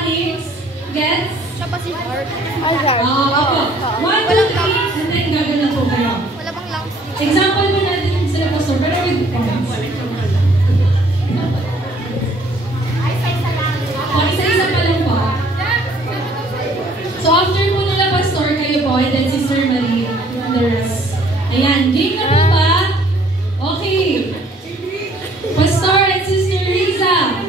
mechanics. Gets? Siya pa si Mark. Opo. 1, 2, 3, and then gagana po kayo. Wala bang lang? Example mo natin sila pastor, pero with comments. Isa-isa pa lang po. So after po nila pastor, kayo po, and then Sister Marie, and the rest. Ayan, game na po ba? Okay. Pastor and Sister Riza.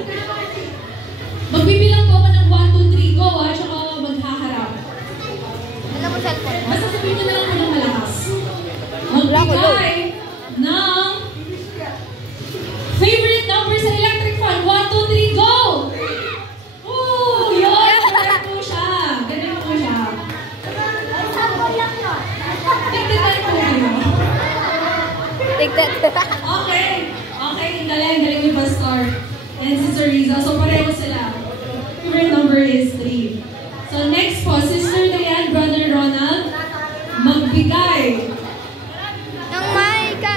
Magbibilang po ako ng 1, 2, 3, go, tsaka maghaharap. Wala mo cellphone. Basta sabihin nyo na lang po ng malakas. Magbigay ng favorite number sa electric fan. 1, 2, 3, go! Yun! Ganun po siya. Ganun po siya. Tignan po kayo. Okay. Okay, galing ni Pastor and Sister Riza. So pareho sila. Favorite number is 3. So next po, Sister Diane, Brother Ronald, magbigay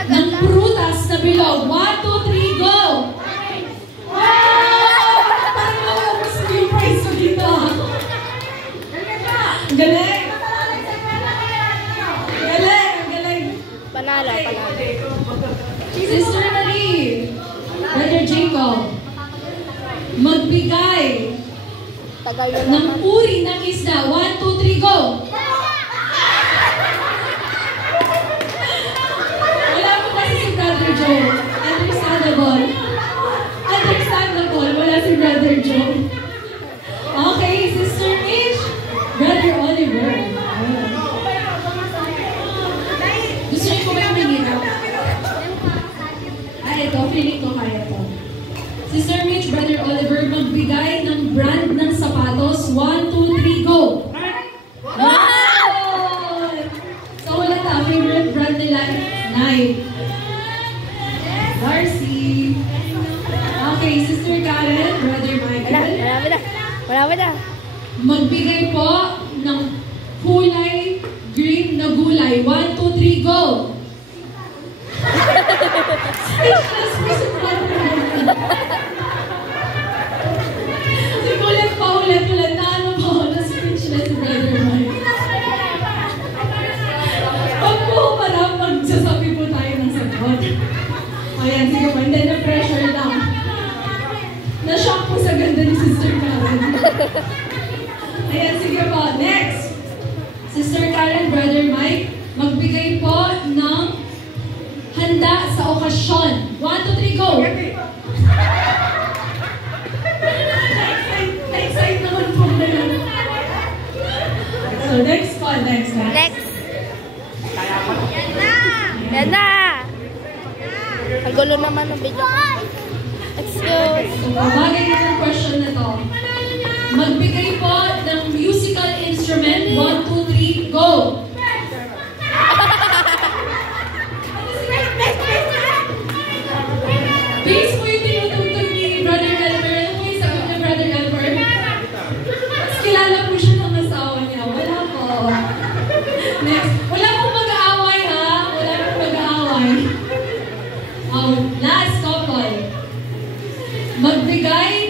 ng prutas na bilog. 1, 2, 3, go! Parang maubos mo yung prize ko dito. Galing! Galing! Panalo. Sister Marie, Brother Jacob, magbigay ng uri ng isda. 1, 2, 3, go! Wala po kasi si Brother Joe. Understandable. Wala si Brother Joe. Okay, Sister Mitch, Brother Oliver. Gusto niyo po ba yung manira? Ito, feeling ko kaya to. Sister Mitch, Brother Oliver, magbigay ng brand ng sapatos. 1, 2, 3, go! So wala ta, favorite brand nila, Nike. Darcy. Okay, Sister Karen, Brother Michael. Wala na. Magbigay po ng kulay green na gulay. 1, 2, 3, go! Ulit pa, ulit. Ano po? Na-speechless si Brother Mike. Pag po parang magsasabi po tayo ng sagot. Ayan, sige po. Hindi, na-pressure lang. Na-shock po sa ganda ni Sister Karen. Ayan, sige po. Next. Sister Karen, Brother Mike, magbigay po ng handa sa okasyon. 1, 2, 3, go! Na-excite naman po na yun. So, next po. Next. Yan na! Ang gulo naman ng video. Excuse. So, bagay na yung question na to. Magbigay po ng musical instrument. 1, 2, 3, go! Bass po yung tinutugtog ni Brother Galper. Ano po yung sagot ni Brother Galper? Mas kilala po siya ng asawa niya. Wala po. Next. Wala pong mag-aaway, ha? Wala pong mag-aaway. Last couple. Magbigay